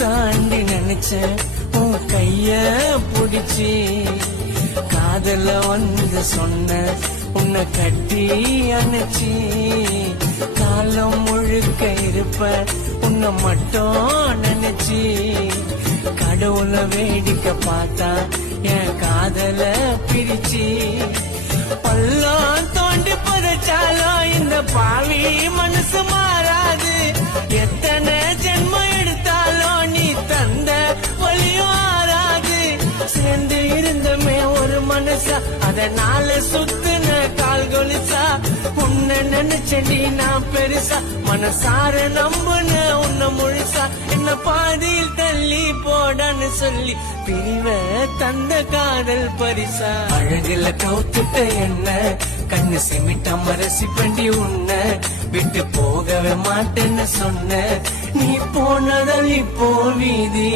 தாண்டி நினைச்ச உன் கைய புடிச்சு காதல வந்து சொன்ன உன்னை கட்டி அணைச்சி காலம் முழுக்க இருப்ப உன்னை மட்டும் நினைச்சி கடவுள வேடிக்கை பார்த்தா என் காதல பிரிச்சு பள்ளம் தோண்டி புதைச்சாலும் இந்த பாவி மனசு மாறாது எத்தனை ஜென்மம் எடுத்தாலும் நீ தந்த வழியும் ஆறாது சேர்ந்து இருந்தமே ஒரு மனசா அதனால சுத்துன கால் கொலுசா உன்னை நினைச்சடி நான் பெருசா மனசார நம்புன உன்னை முழுசா என்ன பாதியில் தள்ளி போடான்னு சொல்லி பிரிவ தந்த காதல் பரிசா அழகுல கவுத்துட்ட என்ன கண்ணு சிமிட்டாம ரசிப்பண்டி உன்னை விட்டு போகவே மாட்டேன்னு சொன்ன நீ போனதால் இப்போ வீதி